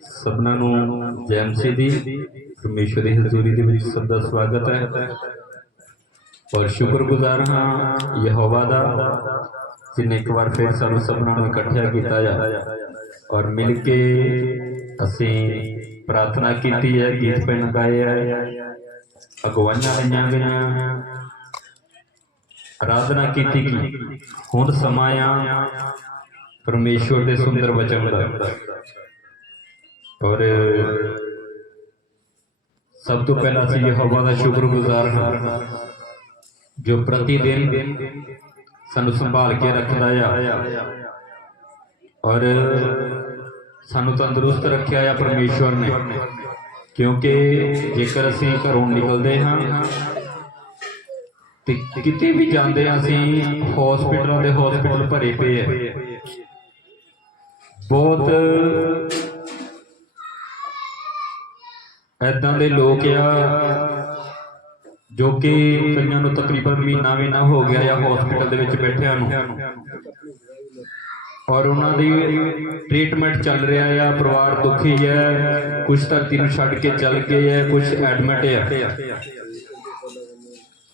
ਸਭਨਾਂ ਨੂੰ ਜੈ ਮਸੀਹ ਦੀ ਪਰਮੇਸ਼ਵਰ ਦੀ ਹਜ਼ੂਰੀ ਦੇ ਵਿੱਚ ਸਭ ਦਾ ਸਵਾਗਤ ਹੈ। ਔਰ ਸ਼ੁਕਰਗੁਜ਼ਾਰ ਹਾਂ ਯਹੋਵਾ ਦਾ, ਜਿਨੇ ਇੱਕ ਵਾਰ ਫਿਰ ਸਾਨੂੰ ਸਭਨਾਂ ਨੂੰ ਇਕੱਠਿਆ ਕੀਤਾ ਹੈ ਔਰ ਮਿਲ ਕੇ ਅਸੀਂ ਪ੍ਰਾਰਥਨਾ ਕੀਤੀ ਹੈ, ਗੀਤ ਪਿੰਡ ਗਾਏ ਹੈ। ਅਗਵਾਈਆਂ ਲਈਆਂ ਗਈਆਂ। ਆਰਾਧਨਾ ਕੀਤੀ ਗਈ। ਹੁਣ ਸਮਾਂ ਆ ਪਰਮੇਸ਼ਵਰ ਦੇ ਸੁੰਦਰ ਵਚਨ ਦਾ। ਔਰ ਸਭ ਤੋਂ ਪਹਿਲਾਂ ਅਸੀਂ ਯਹੋਵਾ ਦਾ ਸ਼ੁਕਰਗੁਜ਼ਾਰ ਹਾਂ, ਜੋ ਪ੍ਰਤੀ ਦਿਨ ਸਾਨੂੰ ਸੰਭਾਲ ਕੇ ਰੱਖਦਾ ਆ ਔਰ ਸਾਨੂੰ ਤੰਦਰੁਸਤ ਰੱਖਿਆ ਆ ਪਰਮੇਸ਼ਵਰ ਨੇ। ਕਿਉਂਕਿ ਜੇਕਰ ਅਸੀਂ ਘਰੋਂ ਨਿਕਲਦੇ ਹਾਂ ਤੇ ਕਿਤੇ ਵੀ ਜਾਂਦੇ ਹਾਂ, ਅਸੀਂ ਹਸਪੀਟਲਾਂ ਦੇ ਹਸਪੀਟਲ ਭਰੇ ਪਏ ਐ ਬਹੁਤ ਐਦਾਂ ਦੇ ਲੋਕ ਆ ਜੋ ਕਿ ਕਈਆਂ ਨੂੰ ਤਕਰੀਬਨ ਮਹੀਨਾ ਮਹੀਨਾ ਹੋ ਗਿਆ ਆ ਹਸਪੀਟਲ ਦੇ ਵਿੱਚ ਬੈਠਿਆਂ ਨੂੰ। ਔਰ ਉਹਨਾਂ ਦੀ ਟ੍ਰੀਟਮੈਂਟ ਚੱਲ ਰਿਹਾ ਆ, ਪਰਿਵਾਰ ਦੁਖੀ ਹੈ ਕੁਝ ਧਰਤੀ ਨੂੰ ਛੱਡ ਕੇ ਚੱਲ ਗਏ ਹੈ ਕੁਝ ਐਡਮਿਟ ਹੈ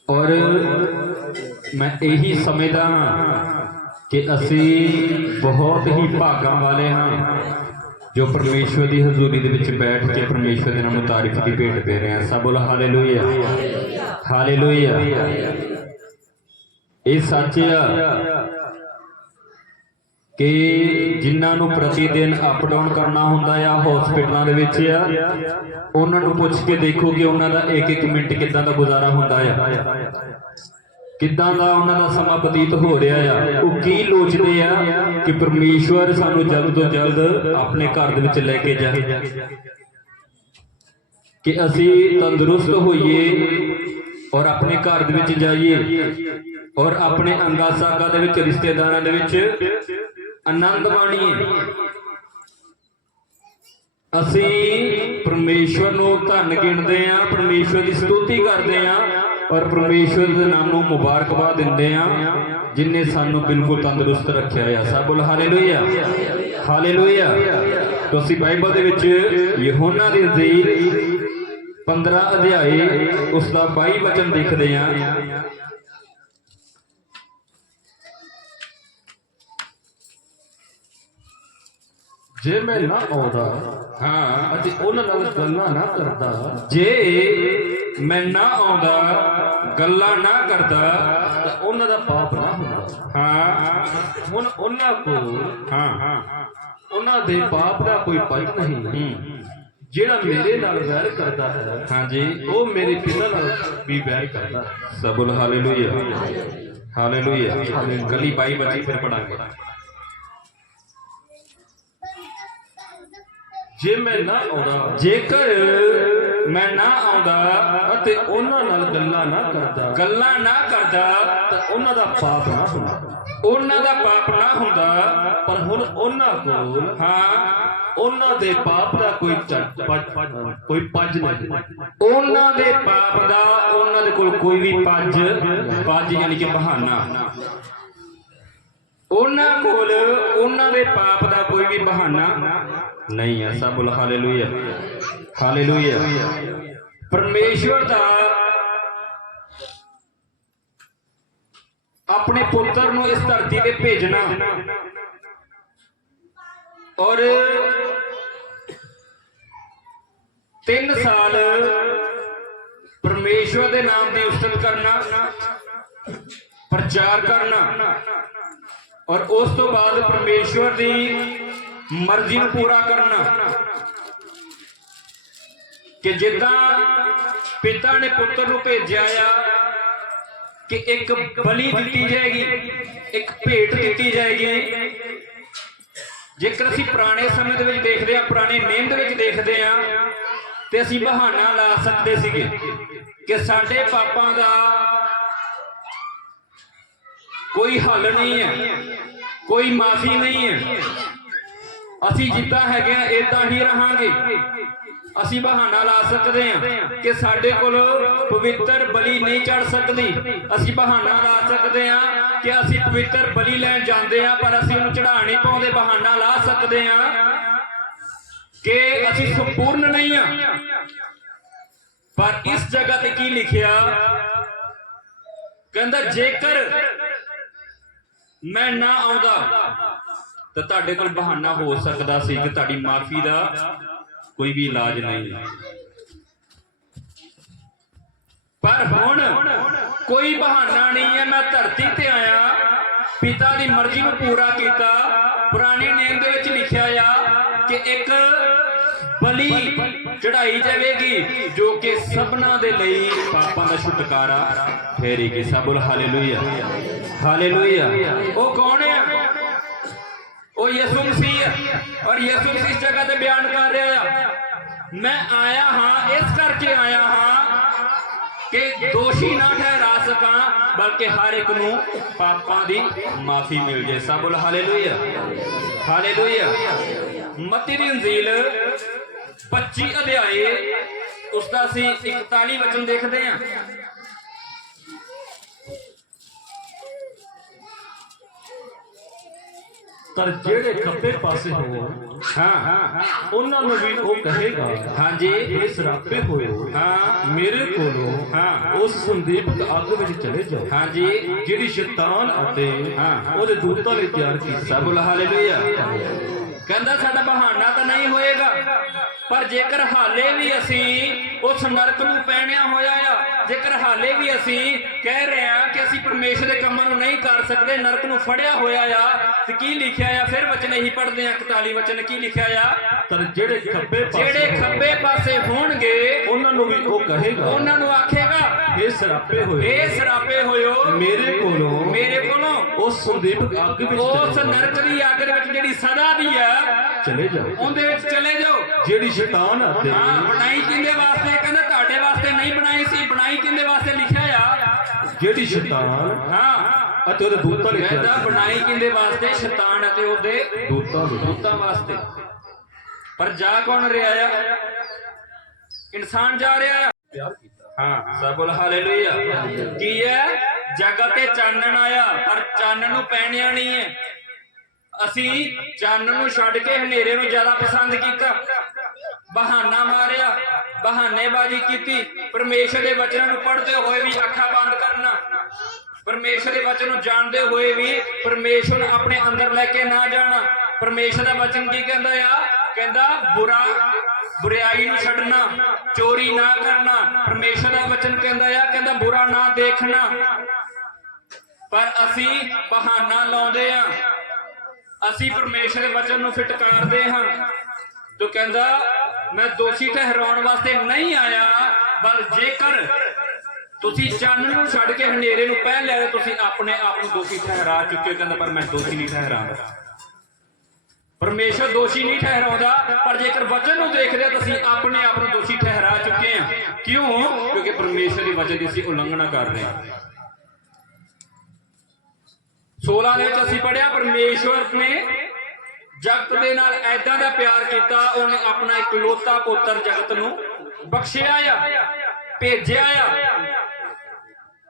ਔਰ ਮੈਂ ਇਹੀ ਸਮਝਦਾ ਹਾਂ ਕਿ ਅਸੀਂ ਬਹੁਤ ਹੀ ਭਾਗਾਂ ਵਾਲੇ ਹਾਂ। ਜੋ ਪਰਮੇਸ਼ਵਰ ਦੀ ਹਜ਼ੂਰੀ ਦੇ ਵਿੱਚ ਬੈਠ ਕੇ ਪਰਮੇਸ਼ਵਰ ਦੇ ਨਾਮ ਨੂੰ ਤਾਰੀਫ ਦੀ ਭੇਟ ਦੇ ਰਹੇ ਹਾਂ। ਸਭ ਬੋਲ ਹਾਲੇਲੂਇਆ। ਹਾਲੇਲੂਇਆ। ਇਹ ਸੱਚ ਆ ਕਿ ਜਿਨ੍ਹਾਂ ਨੂੰ ਪ੍ਰਤੀ ਦਿਨ ਅਪ ਡਾਊਨ ਕਰਨਾ ਹੁੰਦਾ ਆ, ਹਸਪੀਟਲਾਂ ਦੇ ਵਿੱਚ ਆ, ਉਹਨਾਂ ਨੂੰ ਪੁੱਛ ਕੇ ਦੇਖੋ ਕਿ ਉਹਨਾਂ ਦਾ ਇੱਕ ਇੱਕ ਮਿੰਟ ਕਿੱਦਾਂ ਦਾ ਗੁਜ਼ਾਰਾ ਹੁੰਦਾ ਆ। ਕਿੱਦਾਂ ਦਾ ਉਹਨਾਂ ਦਾ ਸਮਾਂ ਬਤੀਤ ਹੋ ਰਿਹਾ ਆ? ਉਹ ਕੀ ਲੋਚਦੇ ਆ ਕਿ ਪਰਮੇਸ਼ਵਰ ਸਾਨੂੰ ਜਲਦ ਤੋਂ ਜਲਦ ਆਪਣੇ ਘਰ ਦੇ ਵਿੱਚ ਲੈ ਕੇ ਜਾਏ ਕਿ ਅਸੀਂ ਤੰਦਰੁਸਤ ਹੋਈਏ ਔਰ ਆਪਣੇ ਘਰ ਦੇ ਵਿੱਚ ਜਾਈਏ ਔਰ ਆਪਣੇ ਅੰਗਾ ਸਾਗਾ ਦੇ ਵਿੱਚ, ਰਿਸ਼ਤੇਦਾਰਾਂ ਦੇ ਵਿੱਚ ਆਨੰਦ ਮਾਣੀਏ। ਅਸੀਂ ਪਰਮੇਸ਼ਵਰ ਨੂੰ ਧੰਨ ਗਿਣਦੇ ਆਂ, ਪਰਮੇਸ਼ਵਰ ਦੀ ਸਤੁਤੀ ਕਰਦੇ ਆਂ ਔਰ ਪਰਮੇਸ਼ਵਰ ਦੇ ਨਾਮ ਨੂੰ ਮੁਬਾਰਕਬਾਦ ਦਿੰਦੇ ਆਂ ਜਿਨੇ ਸਾਨੂੰ ਬਿਲਕੁਲ ਤੰਦਰੁਸਤ ਰੱਖਿਆ ਆ ਸਭ ਬੋਲ ਹਾਲੇਲੂਇਆ। ਹਾਲੇਲੂਇਆ। ਤੁਸੀਂ ਬਾਈਬਲ ਦੇ ਵਿੱਚ ਯਹੋਨਾ ਦੀ ਇੰਜੀਲ 15 ਅਧਿਆਏ ਉਸ ਦਾ 22 ਵਚਨ ਦੇਖਦੇ ਆਂ ਜੇ ਮੈਂ ਨਾ ਆਉਂਦਾ ਹਾਂ। ਅਤੇ ਉਹਨਾਂ ਨਾਲ ਗੱਲਾਂ ਨਾ ਕਰਦਾ ਜੇ ਮੈਂ ਨਾ ਆਉਂਦਾ ਗੱਲਾਂ ਨਾ ਕਰਦਾ ਤਾਂ ਉਹਨਾਂ ਦਾ ਪਾਪ ਨਾ ਹੁੰਦਾ। ਹਾਂ। ਹੁਣ ਉਹਨਾਂ ਕੋਲ ਹਾਂ। ਹਾਂ ਉਹਨਾਂ ਦੇ ਪਾਪ ਦਾ ਕੋਈ ਪੰਜ ਨਹੀਂ। ਜਿਹੜਾ ਮੇਰੇ ਨਾਲ ਵੈਰ ਕਰਦਾ ਹੈ ਹਾਂਜੀ। ਉਹ ਮੇਰੇ ਪਿਤਾ ਨਾਲ ਵੀ ਵੈਰ ਕਰਦਾ ਸਬੁਲ ਹਾਲੇਲੂਇਆ। ਹਾਲੇਲੂਇਆ। ਗਲੀ 22 ਬੱਚੀ ਫਿਰ ਪੜਾਂਗੇ। ਜੇ ਮੈਂ ਨਾ ਆਉਂਦਾ ਜੇਕਰ ਮੈਂ ਨਾ ਆਉਂਦਾ ਅਤੇ ਉਹਨਾਂ ਨਾਲ ਗੱਲਾਂ ਨਾ ਕਰਦਾ ਗੱਲਾਂ ਨਾ ਕਰਦਾ ਤਾਂ ਉਹਨਾਂ ਦਾ ਪਾਪ ਨਾ ਹੁੰਦਾ। ਉਹਨਾਂ ਦਾ ਪਾਪ ਨਾ ਹੁੰਦਾ ਪਰ ਹੁਣ ਉਹਨਾਂ ਕੋਲ ਹਾਂ ਉਹਨਾਂ ਦੇ ਪਾਪ ਦਾ ਕੋਈ ਕੋਈ ਪੱਜ ਨਹੀਂ। ਉਹਨਾਂ ਦੇ ਪਾਪ ਦਾ ਉਹਨਾਂ ਦੇ ਕੋਲ ਕੋਈ ਵੀ ਪੱਜ ਪੱਜ ਯਾਨੀ ਕਿ ਬਹਾਨਾ। ਉਹਨਾਂ ਕੋਲ ਉਹਨਾਂ ਦੇ ਪਾਪ ਦਾ ਕੋਈ ਵੀ ਬਹਾਨਾ ਨਹੀਂ ਐਸਾ ਸਭ ਹਾਲੇਲੂਇਆ। ਹਾਲੇਲੂਇਆ। ਪਰਮੇਸ਼ਵਰ ਦਾ ਆਪਣੇ ਪੁੱਤਰ ਨੂੰ ਇਸ ਧਰਤੀ ਤੇ ਭੇਜਣਾ ਔਰ 3 ਸਾਲ ਪਰਮੇਸ਼ਵਰ ਦੇ ਨਾਮ ਦੀ ਉਸਤਤ ਕਰਨਾ, ਪ੍ਰਚਾਰ ਕਰਨਾ ਔਰ ਉਸ ਤੋਂ ਬਾਅਦ ਪਰਮੇਸ਼ਵਰ ਦੀ ਮਰਜ਼ੀ ਨੂੰ ਪੂਰਾ ਕਰਨਾ। ਕਿ ਜਿੱਦਾਂ ਪਿਤਾ ਨੇ ਪੁੱਤਰ ਨੂੰ ਭੇਜਿਆ ਆ, ਕਿ ਇੱਕ ਬਲੀ ਦਿੱਤੀ ਜਾਏਗੀ, ਇੱਕ ਭੇਟ ਦਿੱਤੀ ਜਾਏਗੀ। ਜੇਕਰ ਅਸੀਂ ਪੁਰਾਣੇ ਸਮੇਂ ਦੇ ਵਿੱਚ ਦੇਖਦੇ ਹਾਂ, ਪੁਰਾਣੇ ਨੇਮ ਦੇ ਵਿੱਚ ਦੇਖਦੇ ਹਾਂ, ਤੇ ਅਸੀਂ ਬਹਾਨਾ ਲਾ ਸਕਦੇ ਸੀਗੇ ਕਿ ਸਾਡੇ ਪਾਪਾਂ ਦਾ ਕੋਈ ਹੱਲ ਨਹੀਂ ਹੈ, ਕੋਈ ਮਾਫੀ ਨਹੀਂ ਹੈ। ਅਸੀਂ ਜਿੱਦਾਂ ਹੈਗੇ ਆ ਇਦਾਂ ਹੀ ਰਹਾਂਗੇ। ਅਸੀਂ ਬਹਾਨਾ ਲਾ ਸਕਦੇ ਹਾਂ ਕਿ ਸਾਡੇ ਕੋਲ ਪਵਿੱਤਰ ਬਲੀ ਨਹੀਂ ਚੜ ਸਕਦੀ। ਅਸੀਂ ਬਹਾਨਾ ਲਾ ਸਕਦੇ ਹਾਂ ਕਿ ਅਸੀਂ ਪਵਿੱਤਰ ਬਲੀ ਲੈਣ ਜਾਂਦੇ ਹਾਂ ਪਰ ਅਸੀਂ ਉਹਨੂੰ ਚੜਾ ਨਹੀਂ ਪਾਉਂਦੇ, ਬਹਾਨਾ ਲਾ ਸਕਦੇ ਹਾਂ ਕਿ ਅਸੀਂ ਸੰਪੂਰਨ ਨਹੀਂ ਆ। ਪਰ ਇਸ ਜਗ੍ਹਾ ਤੇ ਕੀ ਲਿਖਿਆ? ਕਹਿੰਦਾ, ਜੇਕਰ ਮੈਂ ਨਾ ਆਉਂਦਾ ਤਾਂ ਤੁਹਾਡੇ ਕੋਲ ਬਹਾਨਾ ਹੋ ਸਕਦਾ ਸੀ ਕਿ ਤੁਹਾਡੀ ਮਾਫੀ ਦਾ ਕੋਈ ਵੀ ਇਲਾਜ ਨਹੀਂ। ਪਰ ਹੁਣ ਕੋਈ ਬਹਾਨਾ ਨਹੀਂ ਹੈ। ਮੈਂ ਧਰਤੀ ਤੇ ਆਇਆ, ਪਿਤਾ ਦੀ ਮਰਜ਼ੀ ਨੂੰ ਪੂਰਾ ਕੀਤਾ। ਪੁਰਾਣੇ ਨੇਮ ਦੇ ਵਿੱਚ ਲਿਖਿਆ ਆ ਕਿ ਇੱਕ ਬਲੀ ਚੜਾਈ ਜਾਵੇਗੀ, ਜੋ ਕਿ ਸਭਨਾ ਦੇ ਲਈ ਪਾਪਾਂ ਦਾ ਛੁਟਕਾਰਾ ਠਹਿਰੇਗੀ ਸਬੁਲ ਹਾਲੇਲੂਇਆ। ਹਾਲੇਲੂਇਆ। ਉਹ ਕੌਣ ਹੈ? ਉਹ ਯਿਸੂ ਮਸੀਹ ਹੈ ਔਰ ਯਿਸੂ ਮਸੀਹ ਜਗ੍ਹਾ ਤੇ ਬਿਆਨ ਕਰ ਰਿਹਾ ਆ। ਮੈਂ ਆਇਆ ਹਾਂ, ਇਸ ਕਰਕੇ ਆਇਆ ਹਾਂ ਕਿ ਦੋਸ਼ੀ ਨਾ ਠਹਿਰਾ ਸਕਾਂ, ਬਲਕਿ ਹਰ ਇੱਕ ਨੂੰ ਪਾਪਾਂ ਦੀ ਮਾਫੀ ਮਿਲ ਜਾਏ। ਸਭ ਬੋਲ ਹਾਲੇਲੂਇਆ। ਹਾਲੇਲੂਇਆ। ਮਤੀ ਦੀ ਇੰਜੀਲ 25 ਅਧਿਆਏ ਉਸ ਦਾ ਅਸੀਂ 41 ਵਚਨ ਦੇਖਦੇ ਹਾਂ। ਪਰ ਜਿਹੜੇ ਖੱਬੇ ਪਾਸੇ ਹੋਣ ਹਾਂ ਹਾਂ ਹਾਂ। ਉਹਨਾਂ ਨੂੰ ਵੀ ਉਹ ਕਹੇਗਾ ਹਾਂਜੀ। ਇਹ ਸਰਾਪੇ ਹੋਇਓ ਹਾਂ। ਮੇਰੇ ਕੋਲੋਂ ਹਾਂ। ਉਸ ਸੰਦੀਪਕ ਅੱਗ ਵਿੱਚ ਚਲੇ ਜਾਓ। ਹਾਂਜੀ। ਜਿਹੜੀ ਸ਼ੈਤਾਨ ਅਤੇ ਹਾਂ। ਉਹਦੇ ਦੂਤਾਂ ਲਈ ਤਿਆਰ ਕੀਤੀ ਸਭ ਬੋਲ ਹਾਲੇਲੂਇਆ। ਕਹਿੰਦਾ ਸਾਡਾ ਬਹਾਨਾ ਤਾਂ ਨਹੀਂ ਹੋਏਗਾ ਪਰ ਜੇਕਰ ਹਾਲੇ ਵੀ ਅਸੀਂ ਉਸ ਨਰਕ ਨੂੰ ਪੈਣਿਆ ਹੋਇਆ ਆ ਜੇਕਰ ਹਾਲੇ ਵੀ ਅਸੀਂ ਕਹਿ ਰਹੇ ਆ ਕਿ ਅਸੀਂ ਪਰਮੇਸ਼ਰ ਦੇ ਕੰਮਾਂ ਨੂੰ ਨਹੀਂ ਕਰ ਸਕਦੇ ਨਰਕ ਨੂੰ ਫੜਿਆ ਹੋਇਆ ਆ ਤੇ ਕੀ ਲਿਖਿਆ ਆ? ਫਿਰ ਵਚਨ ਇਹੀ ਪੜ੍ਹਦੇ ਆ 41 ਵਚਨ ਕੀ ਲਿਖਿਆ ਆ? ਪਰ ਜਿਹੜੇ ਖੱਬੇ ਪਾਸੇ ਜਿਹੜੇ ਖੱਬੇ ਪਾਸੇ ਹੋਣਗੇ ਉਹਨਾਂ ਨੂੰ ਵੀ ਉਹ ਕਹੇਗਾ। ਉਹਨਾਂ ਨੂੰ ਆਖੇਗਾ ਇਹ ਸਰਾਪੇ ਹੋਏ। ਇਹ ਸਰਾਪੇ ਹੋਇਓ ਮੇਰੇ ਕੋਲੋਂ ਮੇਰੇ ਕੋਲੋਂ। ਉਸ ਸੰਦੀਪਕ ਅੱਗ ਵਿੱਚ ਉਸ ਨਰਕ ਦੀ ਅੱਗ ਵਿੱਚ ਜਿਹੜੀ ਸਦਾ ਦੀ ਆ ਚਲੇ ਜਾਓ। ਉਹਦੇ ਵਿੱਚ ਚਲੇ ਜਾਓ। ਜਿਹੜੀ ਸ਼ੈਤਾਨ ਅਤੇ ਹਾਂ ਬਣਾਈ ਕਿੰਦੇ ਵਾਸਤੇ? ਕਹਿੰਦਾ ਤੁਹਾਡੇ ਵਾਸਤੇ ਨਹੀਂ ਬਣਾਈ ਸੀ ਬਣਾਈ ਕਿੰਦੇ ਵਾਸਤੇ ਲਿਖਿਆ ਆ? ਜਿਹੜੀ ਸ਼ੈਤਾਨ ਹਾਂ। ਅਤੇ ਉਹਦੇ ਦੂਤਾਂ ਲਈ ਕਹਿੰਦਾ ਬਣਾਈ ਕਿੰਦੇ ਵਾਸਤੇ? ਸ਼ੈਤਾਨ ਅਤੇ ਉਹਦੇ ਦੂਤਾਂ ਲਈ ਦੂਤਾਂ ਵਾਸਤੇ। ਪਰ ਜਾ ਕੌਣ ਰਿਹਾ ਆ? ਇਨਸਾਨ ਜਾ ਰਿਹਾ ਆ। ਤਿਆਰ ਕੀਤਾ। ਹਾਂ ਹਾਲੇਲੂਇਆ। ਕੀ ਹੈ? ਜਗਤ ਤੇ ਚਾਨਣ ਆਇਆ ਪਰ ਚਾਨਣ ਨੂੰ ਪੈਣਿਆ ਨਹੀਂ ਹੈ। ਅਸੀਂ ਚਾਨਣ ਨੂੰ ਛੱਡ ਕੇ ਹਨੇਰੇ ਨੂੰ ਜ਼ਿਆਦਾ ਪਸੰਦ ਕੀਤਾ। ਬਹਾਨਾ ਮਾਰਿਆ, ਬਹਾਨੇਬਾਜ਼ੀ ਕੀਤੀ। ਪਰਮੇਸ਼ਰ ਦੇ ਵਚਨਾਂ ਨੂੰ ਪੜ੍ਹਦੇ ਹੋਏ ਵੀ ਅੱਖਾਂ ਬੰਦ ਕਰਨਾ। ਪਰਮੇਸ਼ਰ ਦੇ ਵਚਨ ਨੂੰ ਜਾਣਦੇ ਹੋਏ ਵੀ ਪਰਮੇਸ਼ਰ ਨੂੰ ਆਪਣੇ ਅੰਦਰ ਲੈ ਕੇ ਨਾ ਜਾਣਾ। ਪਰਮੇਸ਼ਰ ਦਾ ਵਚਨ ਕੀ ਕਹਿੰਦਾ ਆ? ਕਹਿੰਦਾ, ਬੁਰਾ, ਬੁਰਾਈ ਨੂੰ ਛੱਡਣਾ, ਚੋਰੀ ਨਾ ਕਰਨਾ। ਪਰਮੇਸ਼ਰ ਦਾ ਵਚਨ ਕਹਿੰਦਾ ਆ, ਕਹਿੰਦਾ, ਬੁਰਾ ਨਾ ਦੇਖਣਾ। ਪਰ ਅਸੀਂ ਬਹਾਨਾ ਲਾਉਂਦੇ ਆ ਅਸੀਂ ਪਰਮੇਸ਼ਰ ਦੇ ਵਚਨ ਨੂੰ ਫਿਟਕਾਰਦੇ ਹਾਂ। ਤੋ ਕਹਿੰਦਾ ਮੈਂ ਦੋਸ਼ੀ ਠਹਿਰਾਉਣ ਵਾਸਤੇ ਨਹੀਂ ਆਇਆ, ਬਲ ਜੇਕਰ ਤੁਸੀਂ ਚੰਨ ਨੂੰ ਛੱਡ ਕੇ ਹਨੇਰੇ ਨੂੰ ਪਹਿਨ ਲਿਆ ਤੁਸੀਂ ਆਪਣੇ ਆਪ ਨੂੰ ਦੋਸ਼ੀ ਠਹਿਰਾ ਚੁੱਕੇ ਕਹਿੰਦਾ ਪਰ ਮੈਂ ਦੋਸ਼ੀ ਨਹੀਂ ਠਹਿਰਾਉਂਦਾ। ਪਰਮੇਸ਼ਰ ਦੋਸ਼ੀ ਨਹੀਂ ਠਹਿਰਾਉਂਦਾ, ਪਰ ਜੇਕਰ ਵਚਨ ਨੂੰ ਦੇਖਦੇ ਹਾਂ ਤਾਂ ਅਸੀਂ ਆਪਣੇ ਆਪ ਨੂੰ ਦੋਸ਼ੀ ਠਹਿਰਾ ਚੁੱਕੇ ਹਾਂ। ਕਿਉਂ? ਕਿਉਂਕਿ ਪਰਮੇਸ਼ਰ ਦੀ ਵਚਨ ਦੀ ਅਸੀਂ ਉਲੰਘਣਾ ਕਰ ਰਹੇ ਹਾਂ। 16 ਦੇ ਵਿੱਚ ਅਸੀਂ ਪੜਿਆ ਪਰਮੇਸ਼ਵਰ ਨੇ ਜਗਤ ਦੇ ਨਾਲ ਐਦਾਂ ਦਾ ਪਿਆਰ ਕੀਤਾ ਉਹਨੇ ਆਪਣਾ ਇਕਲੌਤਾ ਪੁੱਤਰ ਜਗਤ ਨੂੰ ਬਖਸ਼ਿਆ ਆ ਭੇਜਿਆ ਆ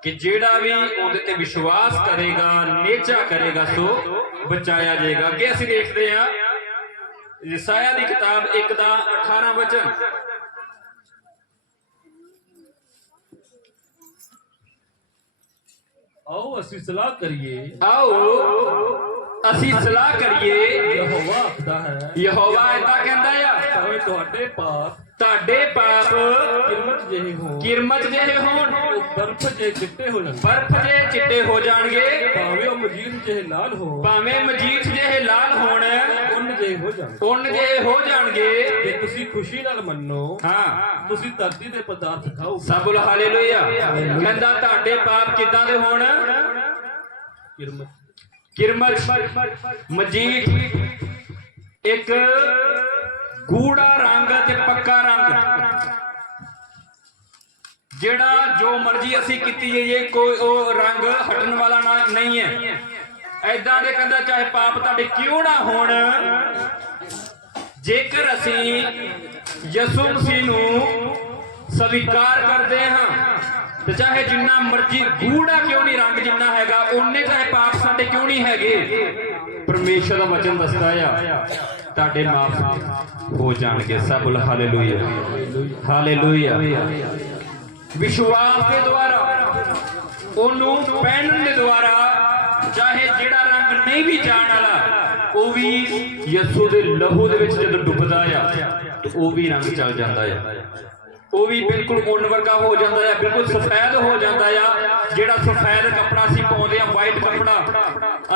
ਕਿ ਜਿਹੜਾ ਵੀ ਉਹਦੇ ਤੇ ਵਿਸ਼ਵਾਸ ਕਰੇਗਾ ਨੇਚਾ ਕਰੇਗਾ ਸੋ ਬਚਾਇਆ ਜਾਏਗਾ। ਅੱਗੇ ਅਸੀਂ ਦੇਖਦੇ ਹਾਂ ਯਸਾਇਆ ਦੀ ਕਿਤਾਬ 1 ਦਾ 18 ਵਚਨ। ਆਓ ਅਸੀਂ ਸਲਾਹ ਕਰੀਏ। ਆਓ। ਅਸੀਂ ਸਲਾਹ ਕਰੀਏ। ਯਹੋਵਾ ਆਖਦਾ ਹੈ। ਯਹੋਵਾ ਏਦਾਂ ਕਹਿੰਦਾ ਆ। ਭਾਵੇਂ ਤੁਹਾਡੇ ਪਾਪ ਤੁਹਾਡੇ ਪਾਪ ਕਿਰਮਤ ਜਿਹੇ ਹੋਣ। ਕਿਰਮਤ ਜਿਹੇ ਹੋਣ। ਬਰਫ਼ ਜਿਹੇ ਚਿੱਟੇ ਹੋ ਜਾਣ ਬਰਫ਼ ਜਿਹੇ ਚਿੱਟੇ ਹੋ ਜਾਣਗੇ। ਭਾਵੇਂ ਉਹ ਮਜੀਦ ਜਿਹੇ ਲਾਲ ਹੋ ਭਾਵੇਂ ਮਜੀਠ ਜਿਹੇ ਲਾਲ ਹੋਣ। ਉੱਨ ਜਿਹੇ ਹੋ ਜਾਣ ਉੱਨ ਜਿਹੇ ਹੋ ਜਾਣਗੇ। ਜੇ ਤੁਸੀਂ ਖੁਸ਼ੀ ਨਾਲ ਮੰਨੋ ਹਾਂ। ਤੁਸੀਂ ਧਰਤੀ ਦੇ ਪਦਾਰਥ ਖਾਓ। ਸਬੁਲ ਹਾਲੇਲੂਇਆ। ਕਹਿੰਦਾ ਤੁਹਾਡੇ ਪਾਪ ਕਿੱਦਾਂ ਦੇ ਹੋਣ? ਕਿਰਮਤ। ਕਿਰਮਤ ਮਜੀਠ, ਇੱਕ ਗੂੜਾ ਰੰਗ ਤੇ ਪੱਕਾ ਰੰਗ। ਜਿਹੜਾ ਜੋ ਮਰਜ਼ੀ ਅਸੀਂ ਕੀਤੀ ਜਾਈਏ ਕੋਈ ਉਹ ਰੰਗ ਹਟਣ ਵਾਲਾ ਨਹੀਂ ਹੈ। ਐਦਾਂ ਦੇ ਕਹਿੰਦਾ ਚਾਹੇ ਪਾਪ ਤੁਹਾਡੇ ਕਿਉਂ ਨਾ ਹੋਣ। ਜੇਕਰ ਅਸੀਂ ਯਿਸੂ ਮਸੀਹ ਨੂੰ ਸਵੀਕਾਰ ਕਰਦੇ ਹਾਂ, ਤੇ ਚਾਹੇ ਜਿੰਨਾ ਮਰਜ਼ੀ ਗੂੜਾ ਕਿਉਂ ਨਹੀਂ ਰੰਗ ਜਿੰਨਾ ਹੈਗਾ, ਉਹਨੇ ਚਾਹੇ ਪਾਪ ਸਾਡੇ ਕਿਉਂ ਨਹੀਂ ਹੈਗੇ? ਪਰਮੇਸ਼ਰ ਦਾ ਵਚਨ ਦੱਸਦਾ ਆ, ਤੁਹਾਡੇ ਮਾਫ ਹੋ ਜਾਣਗੇ, ਸਭ ਹਾਲੇਲੂਇਆ। ਹਾਲੇਲੂਇਆ। ਵਿਸ਼ਵਾਸ ਦੇ ਦੁਆਰਾ, ਉਹਨੂੰ ਪਹਿਨਣ ਦੇ ਦੁਆਰਾ, ਚਾਹੇ ਜਿਹੜਾ ਰੰਗ ਨਹੀਂ ਵੀ ਜਾਣ ਵਾਲਾ, ਉਹ ਵੀ ਯਿਸੂ ਦੇ ਲਹੂ ਦੇ ਵਿੱਚ ਜਦੋਂ ਡੁੱਬਦਾ ਆ, ਤੇ ਉਹ ਵੀ ਰੰਗ ਚੱਲ ਜਾਂਦਾ ਆ। ਉਹ ਵੀ ਬਿਲਕੁਲ ਉੱਨ ਵਰਗਾ ਹੋ ਜਾਂਦਾ ਆ, ਬਿਲਕੁਲ ਸਫੈਦ ਹੋ ਜਾਂਦਾ ਆ। ਜਿਹੜਾ ਸਫੈਦ ਕੱਪੜਾ ਅਸੀਂ ਪਾਉਂਦੇ ਆ ਵਾਈਟ ਕੱਪੜਾ।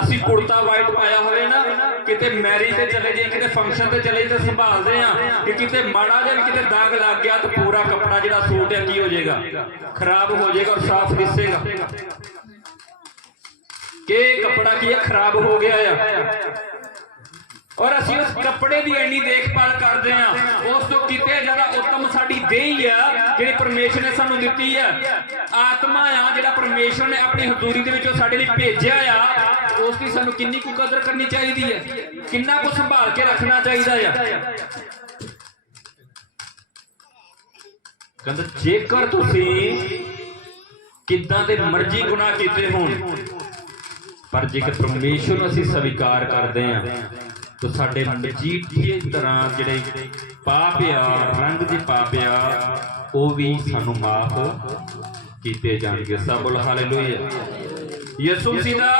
ਅਸੀਂ ਕੁੜਤਾ ਵਾਈਟ ਪਾਇਆ ਹੋਵੇ ਨਾ, ਕਿਤੇ ਮੈਰਿਜ ਤੇ ਚਲੇ ਜਾਈਏ, ਕਿਤੇ ਫੰਕਸ਼ਨ ਤੇ ਚਲੇ ਤਾਂ ਸੰਭਾਲਦੇ ਆ। ਕਿ ਕਿਤੇ ਮਾੜਾ ਜਿਹਾ ਕਿਤੇ ਦਾਗ ਲੱਗ ਗਿਆ ਤਾਂ ਪੂਰਾ ਕੱਪੜਾ ਜਿਹੜਾ ਸੂਟ ਹੈ ਕੀ ਹੋ ਜਾਏਗਾ? ਖਰਾਬ ਹੋ ਜਾਏਗਾ ਔਰ ਸਾਫ਼ ਦਿਸੇਗਾ। ਕਿ ਇਹ ਕੱਪੜਾ ਕੀ ਹੈ ਖਰਾਬ ਹੋ ਗਿਆ ਆ। ਔਰ ਅਸੀਂ ਉਸ ਕੱਪੜੇ ਦੀ ਇੰਨੀ ਦੇਖਭਾਲ ਕਰਦੇ ਆ ਉਸ ਤੋਂ ਕਿਤੇ ਜ਼ਿਆਦਾ ਉੱਤਮ ਸਾਡੀ ਦੇਹੀ ਆ, ਜਿਹੜੀ ਪਰਮੇਸ਼ਰ ਨੇ ਸਾਨੂੰ ਦਿੱਤੀ ਆ। ਆਤਮਾ ਆ, ਜਿਹੜਾ ਪਰਮੇਸ਼ਰ ਨੇ ਆਪਣੀ ਹਜ਼ੂਰੀ ਦੇ ਵਿੱਚੋਂ ਸਾਡੇ ਲਈ ਭੇਜਿਆ ਆ, ਉਸ ਦੀ ਸਾਨੂੰ ਕਿੰਨੀ ਕੁ ਕਦਰ ਕਰਨੀ ਚਾਹੀਦੀ ਹੈ ਕਿੰਨਾ ਕੁ ਸੰਭਾਲ ਕੇ ਰੱਖਣਾ ਚਾਹੀਦਾ ਆ। ਕਹਿੰਦਾ, ਜੇਕਰ ਤੁਸੀਂ ਕਿੱਦਾਂ ਦੇ ਮਰਜ਼ੀ ਗੁਨਾਹ ਕੀਤੇ ਹੋਣ, ਪਰ ਜੇਕਰ ਪਰਮੇਸ਼ਰ ਨੂੰ ਅਸੀਂ ਸਵੀਕਾਰ ਕਰਦੇ ਹਾਂ ਤਾਂ ਸਾਡੇ ਮਜੀਠੀਏ ਤਰ੍ਹਾਂ ਜਿਹੜੇ ਪਾਪ ਆ ਰੰਗ ਦੇ ਪਾਪ ਆ ਉਹ ਵੀ ਸਾਨੂੰ ਮਾਫ ਕੀਤੇ ਜਾਣਗੇ। ਸਭ ਬੋਲ ਹਾਲੇਲੂਇਆ। ਯਿਸੂ ਮਸੀਹ ਦਾ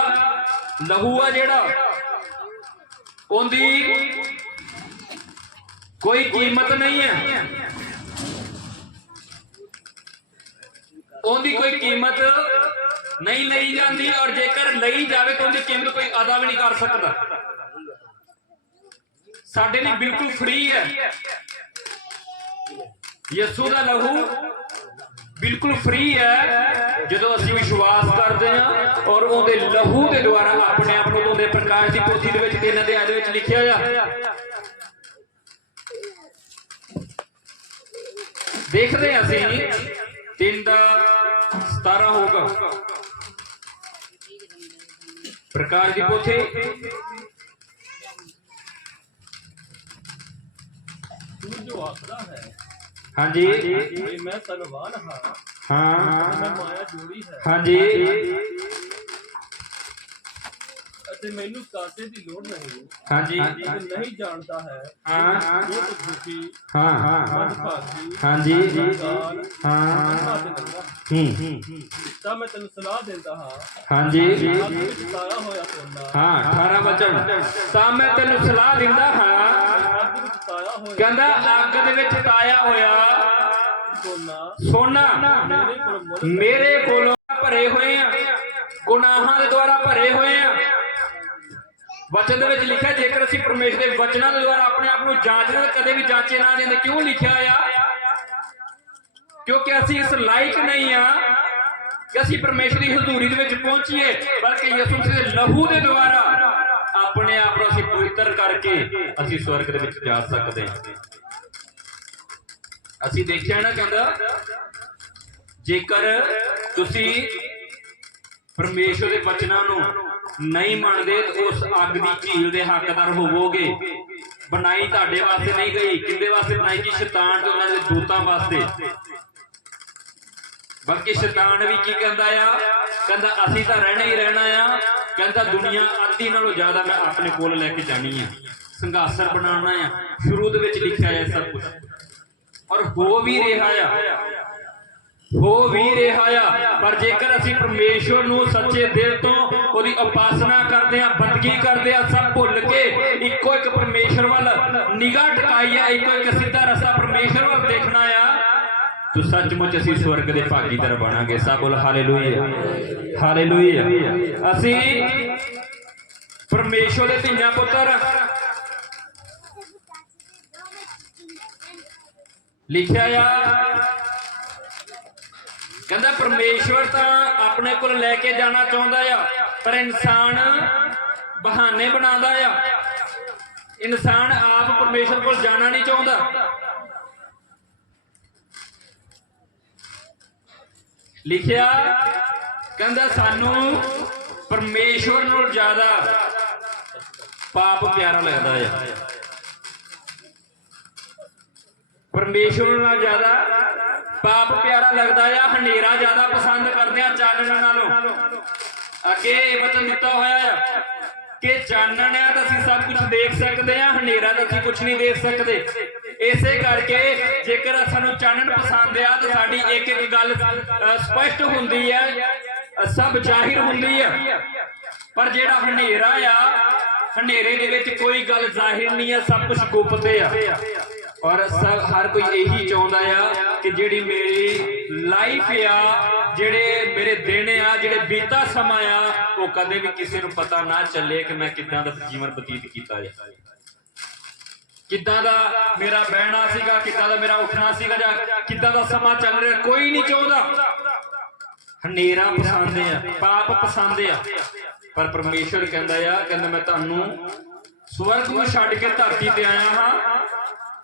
ਲਹੂ ਆ ਜਿਹੜਾ, ਉਹਦੀ ਕੋਈ ਕੀਮਤ ਨਹੀਂ ਹੈ। ਉਹਦੀ ਕੋਈ ਕੀਮਤ ਨਹੀਂ ਲਈ ਜਾਂਦੀ ਔਰ ਜੇਕਰ ਲਈ ਜਾਵੇ ਤਾਂ ਉਹਦੀ ਕੀਮਤ ਕੋਈ ਅਦਾ ਵੀ ਨਹੀਂ ਕਰ ਸਕਦਾ। ਸਾਡੇ ਲਈ ਬਿਲਕੁਲ ਫ੍ਰੀ ਹੈ। ਯਿਸੂ ਦਾ ਲਹੂ ਬਿਲਕੁਲ ਫ੍ਰੀ ਹੈ, ਜਦੋਂ ਅਸੀਂ ਵਿਸ਼ਵਾਸ ਕਰਦੇ ਹਾਂ ਔਰ ਉਹਦੇ ਲਹੂ ਦੇ ਦੁਆਰਾ ਆਪਣੇ ਆਪ ਨੂੰ ਉਹਦੇ ਪ੍ਰਕਾਸ਼ ਦੀ ਪੋਥੀ ਦੇ ਵਿੱਚ ਤਿੰਨ ਅਧਿਆਇ ਦੇ ਵਿੱਚ ਲਿਖਿਆ ਆ ਦੇਖਦੇ ਹਾਂ ਅਸੀਂ ਤਿੰਨ ਦਾ 17 ਹੋਊਗਾ। ਪ੍ਰਕਾਸ਼ ਦੀ ਪੋਥੀ ਜੋ ਆਖਦਾ ਹੈ ਹਾਂਜੀ ਮੈਂ ਤਨਵਾਨ ਹਾਂ। ਮੈਂ ਹਾਂ ਮਾਇਆ ਜੋੜੀ ਹੈ। ਹਾਂਜੀ। ਅਤੇ ਮੈਨੂੰ ਕਾਸੇ ਦੀ ਲੋੜ ਨਹੀਂ। ਹਾਂਜੀ। ਇਹ ਨਹੀਂ ਜਾਣਦਾ ਹੈ। ਹਾਂ। ਦੁਖੀ ਹਾਂਜੀ। ਤਾਂ ਮੈਂ ਤੈਨੂੰ ਸਲਾਹ ਦਿੰਦਾ ਹਾਂ। ਹਾਂਜੀ। ਤਾਰਾ ਹੋਇਆ ਸੋਨਾ ਹਾਂ। 18 ਵਚਨ ਤਾਂ ਮੈਂ ਤੈਨੂੰ ਸਲਾਹ ਦਿੰਦਾ ਹਾਂ ਅੱਗ ਵਿੱਚ ਤਾਇਆ ਹੋਇਆ ਕਹਿੰਦਾ, ਅੱਗ ਦੇ ਵਿੱਚ ਤਾਇਆ ਹੋਇਆ। ਸੋਨਾ, ਮੇਰੇ ਕੋਲੋਂ ਭਰੇ ਹੋਏ ਆ। ਗੁਨਾਹਾਂ ਦੇ ਦੁਆਰਾ ਭਰੇ ਹੋਏ ਆ। ਵਚਨ ਦੇ ਵਿੱਚ ਲਿਖਿਆ, ਜੇਕਰ ਅਸੀਂ ਪਰਮੇਸ਼ਰ ਦੇ ਵਚਨਾਂ ਦੇ ਦੁਆਰਾ ਆਪਣੇ ਆਪ ਨੂੰ ਜਾਂਚਦੇ ਤਾਂ ਕਦੇ ਵੀ ਜਾਂਚੇ ਨਾ ਜਾਂਦੇ, ਕਿਉਂ ਲਿਖਿਆ ਆ? ਕਿਉਂਕਿ ਅਸੀਂ ਇਸ ਲਾਇਕ ਨਹੀਂ ਆ ਕਿ ਅਸੀਂ ਪਰਮੇਸ਼ਰ ਦੀ ਹਜ਼ੂਰੀ ਦੇ ਵਿੱਚ ਪਹੁੰਚੀਏ, ਬਲਕਿ ਯਿਸੂ ਮਸੀਹ ਦੇ ਲਹੂ ਦੇ ਦੁਆਰਾ ਕਰਕੇ ਅਸੀਂ ਸਵਰਗ ਦੇ ਵਿੱਚ ਜਾ ਸਕਦੇ ਹਾਂ। ਅਸੀਂ ਦੇਖਿਆ ਨਾ ਕਹਿੰਦਾ, ਜੇਕਰ ਤੁਸੀਂ ਪਰਮੇਸ਼ਰ ਦੇ ਬਚਨਾਂ ਨੂੰ ਨਹੀਂ ਮੰਨਦੇ, ਤਾਂ ਉਸ ਅੱਗ ਦੀ ਝੀਲ ਦੇ ਹੱਕਦਾਰ ਹੋਵੋਗੇ। ਬਣਾਈ ਤੁਹਾਡੇ ਵਾਸਤੇ ਨਹੀਂ ਗਈ, ਕਿੰਦੇ ਵਾਸਤੇ ਬਣਾਈ ਗਈ ਸ਼ੈਤਾਨ ਤੇ ਉਹਨਾਂ ਦੇ ਦੂਤਾਂ ਵਾਸਤੇ। ਬਲਕਿ ਸ਼ੈਤਾਨ ਵੀ ਕੀ ਕਹਿੰਦਾ ਆ? ਕਹਿੰਦਾ, ਅਸੀਂ ਤਾਂ ਰਹਿਣਾ ਹੀ ਰਹਿਣਾ ਆ। ਕਹਿੰਦਾ ਦੁਨੀਆ ਅੱਧੀ ਨਾਲੋਂ ਜ਼ਿਆਦਾ ਮੈਂ ਆਪਣੇ ਕੋਲ ਲੈ ਕੇ ਜਾਣੀ ਆ। ਸੰਘਾਸਰ ਬਣਾਉਣਾ ਆ। ਸ਼ੁਰੂ ਦੇ ਵਿੱਚ ਲਿਖਿਆ ਹੈ ਸਭ ਕੁਝ ਔਰ ਹੋ ਵੀ ਰਿਹਾ ਆ। ਹੋ ਵੀ ਰਿਹਾ ਆ। ਪਰ ਜੇਕਰ ਅਸੀਂ ਪਰਮੇਸ਼ਵਰ ਨੂੰ ਸੱਚੇ ਦਿਲ ਤੋਂ ਉਹਦੀ ਉਪਾਸਨਾ ਕਰਦੇ ਆ, ਬੰਦਗੀ ਕਰਦੇ ਆ, ਸਭ ਭੁੱਲ ਕੇ ਇੱਕੋ ਇੱਕ ਪਰਮੇਸ਼ਵਰ ਵੱਲ ਨਿਗਾਹ ਟਿਕਾਈ ਆ, ਇੱਕੋ ਇੱਕ ਸਿੱਧਾ ਰਸਤਾ ਪਰਮੇਸ਼ਵਰ ਵੱਲ ਦੇਖਣਾ ਆ ਤੋ ਸੱਚਮੁੱਚ ਅਸੀਂ ਸਵਰਗ ਦੇ ਭਾਗੀਦਾਰ ਬਣਾਂਗੇ। ਸਭ ਬੋਲ ਹਾਲੇਲੂਇਆ। ਹਾਲੇਲੂਇਆ। ਅਸੀਂ ਪਰਮੇਸ਼ਵਰ ਦੇ ਧੀਆਂ ਪੁੱਤਰ। ਲਿਖਿਆ ਆ। ਕਹਿੰਦਾ ਪਰਮੇਸ਼ਵਰ ਤਾਂ ਆਪਣੇ ਕੋਲ ਲੈ ਕੇ ਜਾਣਾ ਚਾਹੁੰਦਾ ਆ, ਪਰ ਇਨਸਾਨ ਬਹਾਨੇ ਬਣਾਉਂਦਾ ਆ। ਇਨਸਾਨ ਆਪ ਪਰਮੇਸ਼ਵਰ ਕੋਲ ਜਾਣਾ ਨਹੀਂ ਚਾਹੁੰਦਾ। ਲਿਖਿਆ ਕਹਿੰਦਾ ਸਾਨੂੰ ਪਰਮੇਸ਼ਵਰ ਨਾਲੋਂ ਜ਼ਿਆਦਾ ਪਾਪ ਪਿਆਰਾ ਲੱਗਦਾ ਆ। ਪਰਮੇਸ਼ਵਰ ਨਾਲ ਜ਼ਿਆਦਾ ਪਾਪ ਪਿਆਰਾ ਲੱਗਦਾ ਆ, ਹਨੇਰਾ ਜ਼ਿਆਦਾ ਪਸੰਦ ਕਰਦੇ ਆ ਚਾਨਣ ਨਾਲੋਂ। ਅੱਗੇ ਵਚਨ ਦਿੱਤਾ ਹੋਇਆ ਆ ਕਿ ਚਾਨਣ ਆ ਤਾਂ ਅਸੀਂ ਸਭ ਕੁਝ ਦੇਖ ਸਕਦੇ ਆ, ਹਨੇਰਾ ਤਾਂ ਅਸੀਂ ਕੁਝ ਨਹੀਂ ਦੇਖ ਸਕਦੇ। ਇਸੇ ਕਰਕੇ ਜੇਕਰ ਸਾਨੂੰ ਚਾਨਣ ਪਸੰਦ ਆ ਤਾਂ ਸਾਡੀ ਇੱਕ ਇੱਕ ਗੱਲ ਸਪਸ਼ਟ ਹੁੰਦੀ ਹੈ ਸਭ ਜ਼ਾਹਿਰ ਹੁੰਦੀ ਹੈ ਪਰ ਜਿਹੜਾ ਹਨੇਰਾ ਆ, ਹਨੇਰੇ ਦੇ ਵਿੱਚ ਕੋਈ ਗੱਲ ਜ਼ਾਹਿਰ ਨਹੀਂ ਹੈ ਸਭ ਕੁਝ ਗੁਪਤ ਆ। ਔਰ ਹਰ ਕੋਈ ਇਹੀ ਚਾਹੁੰਦਾ ਆ ਕਿ ਜਿਹੜੀ ਮੇਰੀ ਲਾਈਫ ਆ, ਜਿਹੜੇ ਮੇਰੇ ਦਿਨ ਆ, ਜਿਹੜੇ ਬੀਤਾ ਸਮਾਂ ਆ, ਉਹ ਕਦੇ ਵੀ ਕਿਸੇ ਨੂੰ ਪਤਾ ਨਾ ਚੱਲੇ ਕਿ ਮੈਂ ਕਿੱਦਾਂ ਦਾ ਜੀਵਨ ਬਤੀਤ ਕੀਤਾ ਹੈ ਕਿੱਦਾਂ ਦਾ ਮੇਰਾ ਬਹਿਣਾ ਸੀਗਾ, ਕਿੱਦਾਂ ਦਾ ਮੇਰਾ ਉੱਠਣਾ ਸੀਗਾ ਜਾਂ ਕਿੱਦਾਂ ਦਾ ਸਮਾਂ ਚੱਲ ਰਿਹਾ, ਕੋਈ ਨਹੀਂ ਚਾਹੁੰਦਾ। ਹਨੇਰਾ ਪਸੰਦ ਆ, ਪਾਪ ਪਸੰਦ ਆ। ਪਰ ਪਰਮੇਸ਼ਰ ਕਹਿੰਦਾ ਆ, ਕਹਿੰਦਾ ਮੈਂ ਤੁਹਾਨੂੰ ਸਵਰਗ ਨੂੰ ਛੱਡ ਕੇ ਧਰਤੀ ਤੇ ਆਇਆ ਹਾਂ,